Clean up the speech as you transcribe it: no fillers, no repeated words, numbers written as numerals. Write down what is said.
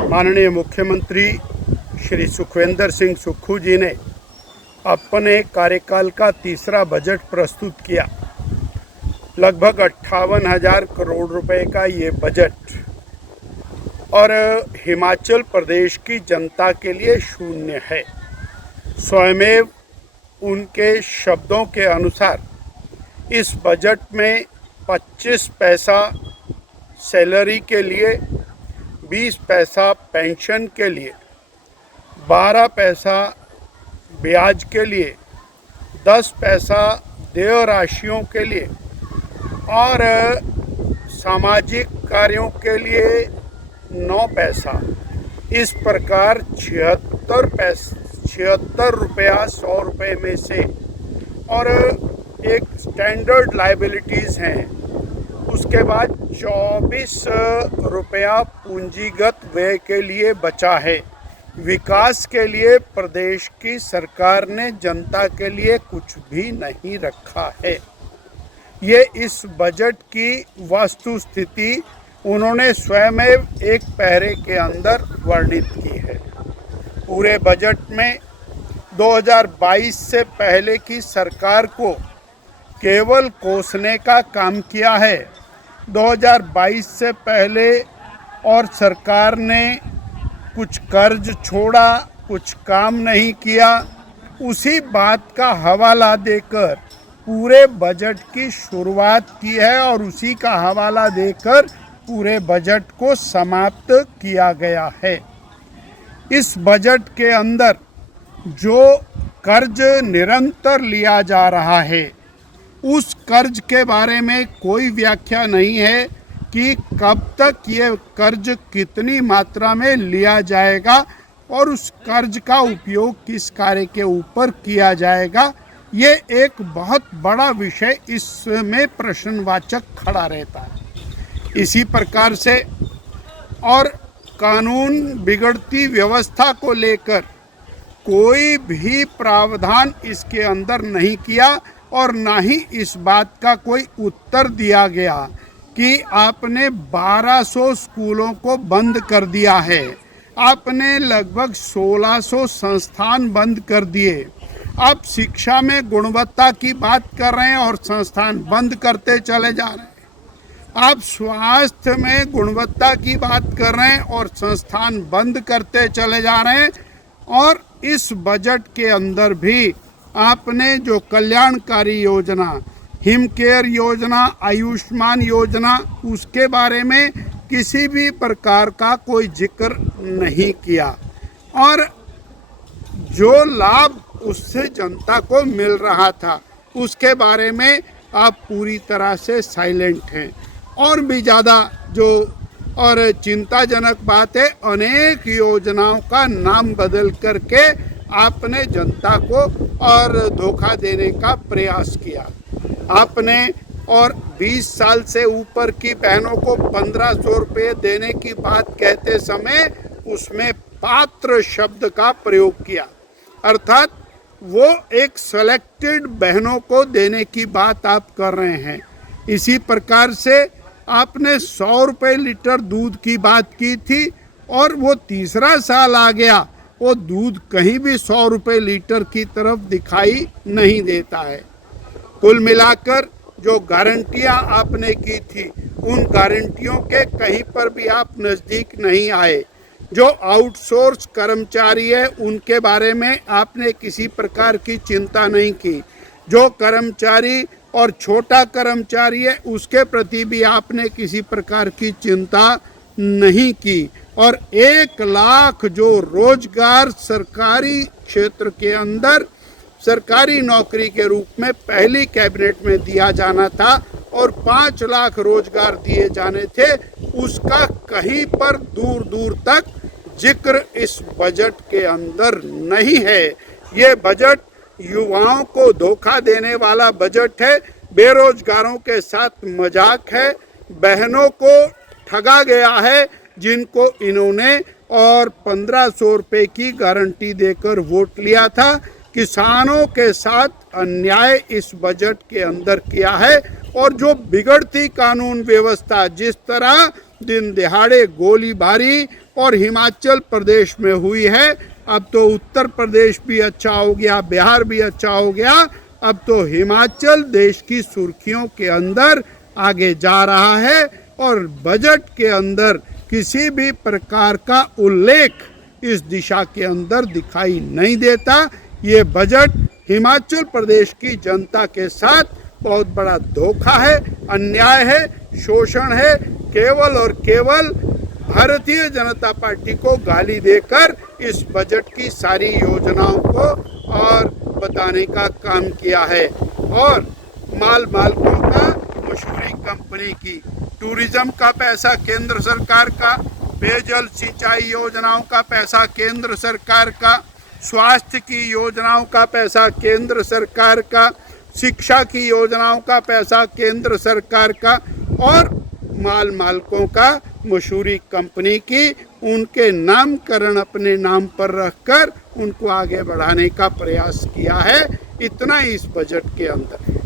माननीय मुख्यमंत्री श्री सुखविंदर सिंह सुक्खू जी ने अपने कार्यकाल का तीसरा बजट प्रस्तुत किया। लगभग 58,000 करोड़ रुपए का ये बजट और हिमाचल प्रदेश की जनता के लिए शून्य है। स्वयमेव उनके शब्दों के अनुसार इस बजट में 25 पैसा सैलरी के लिए, 20 पैसा पेंशन के लिए, 12 पैसा ब्याज के लिए, 10 पैसा देय राशियों के लिए और सामाजिक कार्यों के लिए 9 पैसा, इस प्रकार 76 रुपया 100 रुपये में से। और एक स्टैंडर्ड लायबिलिटीज़ हैं, उसके बाद 24 रुपया पूंजीगत व्यय के लिए बचा है। विकास के लिए प्रदेश की सरकार ने जनता के लिए कुछ भी नहीं रखा है। ये इस बजट की वस्तुस्थिति उन्होंने स्वयं एक पैरे के अंदर वर्णित की है। पूरे बजट में 2022 से पहले की सरकार को केवल कोसने का काम किया है। 2022 से पहले और सरकार ने कुछ कर्ज छोड़ा, कुछ काम नहीं किया, उसी बात का हवाला देकर पूरे बजट की शुरुआत की है और उसी का हवाला देकर पूरे बजट को समाप्त किया गया है। इस बजट के अंदर जो कर्ज निरंतर लिया जा रहा है, उस कर्ज के बारे में कोई व्याख्या नहीं है कि कब तक ये कर्ज कितनी मात्रा में लिया जाएगा और उस कर्ज का उपयोग किस कार्य के ऊपर किया जाएगा। ये एक बहुत बड़ा विषय, इसमें प्रश्नवाचक खड़ा रहता है। इसी प्रकार से और कानून बिगड़ती व्यवस्था को लेकर कोई भी प्रावधान इसके अंदर नहीं किया और ना ही इस बात का कोई उत्तर दिया गया कि आपने 1200 स्कूलों को बंद कर दिया है, आपने लगभग 1600 संस्थान बंद कर दिए, आप शिक्षा में गुणवत्ता की बात कर रहे हैं और संस्थान बंद करते चले जा रहे हैं, आप स्वास्थ्य में गुणवत्ता की बात कर रहे हैं और संस्थान बंद करते चले जा रहे हैं। और इस बजट के अंदर भी आपने जो कल्याणकारी योजना, हिम केयर योजना, आयुष्मान योजना, उसके बारे में किसी भी प्रकार का कोई जिक्र नहीं किया और जो लाभ उससे जनता को मिल रहा था उसके बारे में आप पूरी तरह से साइलेंट हैं। और भी ज़्यादा जो और चिंताजनक बात है, अनेक योजनाओं का नाम बदल करके आपने जनता को और धोखा देने का प्रयास किया। आपने और 20 साल से ऊपर की बहनों को 1500 रुपये देने की बात कहते समय उसमें पात्र शब्द का प्रयोग किया, अर्थात वो एक सेलेक्टेड बहनों को देने की बात आप कर रहे हैं। इसी प्रकार से आपने 100 रुपये लीटर दूध की बात की थी और वो तीसरा साल आ गया, वो दूध कहीं भी 100 रुपये लीटर की तरफ दिखाई नहीं देता है। कुल मिलाकर जो गारंटियां आपने की थी, उन गारंटियों के कहीं पर भी आप नज़दीक नहीं आए। जो आउटसोर्स कर्मचारी है उनके बारे में आपने किसी प्रकार की चिंता नहीं की। जो कर्मचारी और छोटा कर्मचारी है उसके प्रति भी आपने किसी प्रकार की चिंता नहीं की। और 1 लाख जो रोजगार सरकारी क्षेत्र के अंदर सरकारी नौकरी के रूप में पहली कैबिनेट में दिया जाना था और 5 लाख रोजगार दिए जाने थे, उसका कहीं पर दूर दूर तक जिक्र इस बजट के अंदर नहीं है। ये बजट युवाओं को धोखा देने वाला बजट है, बेरोजगारों के साथ मजाक है, बहनों को ठगा गया है जिनको इन्होंने और 1500 रुपये की गारंटी देकर वोट लिया था। किसानों के साथ अन्याय इस बजट के अंदर किया है और जो बिगड़ती कानून व्यवस्था, जिस तरह दिन दिहाड़े गोलीबारी और हिमाचल प्रदेश में हुई है। अब तो उत्तर प्रदेश भी अच्छा हो गया, बिहार भी अच्छा हो गया। अब तो हिमाचल देश की सुर्खियों के अंदर आगे जा रहा है और बजट के अंदर किसी भी प्रकार का उल्लेख इस दिशा के अंदर दिखाई नहीं देता। ये बजट हिमाचल प्रदेश की जनता के साथ बहुत बड़ा धोखा है, अन्याय है, शोषण है। केवल और केवल भारतीय जनता पार्टी को गाली देकर इस बजट की सारी योजनाओं को और बताने का काम किया है। और मालकों का मशहूरी कंपनी की, टूरिज्म का पैसा केंद्र सरकार का, पेयजल सिंचाई योजनाओं का पैसा केंद्र सरकार का, स्वास्थ्य की योजनाओं का पैसा केंद्र सरकार का, शिक्षा की योजनाओं का पैसा केंद्र सरकार का, और मालकों का मशहूरी कंपनी की उनके नामकरण अपने नाम पर रखकर उनको आगे बढ़ाने का प्रयास किया है। इतना ही इस बजट के अंदर।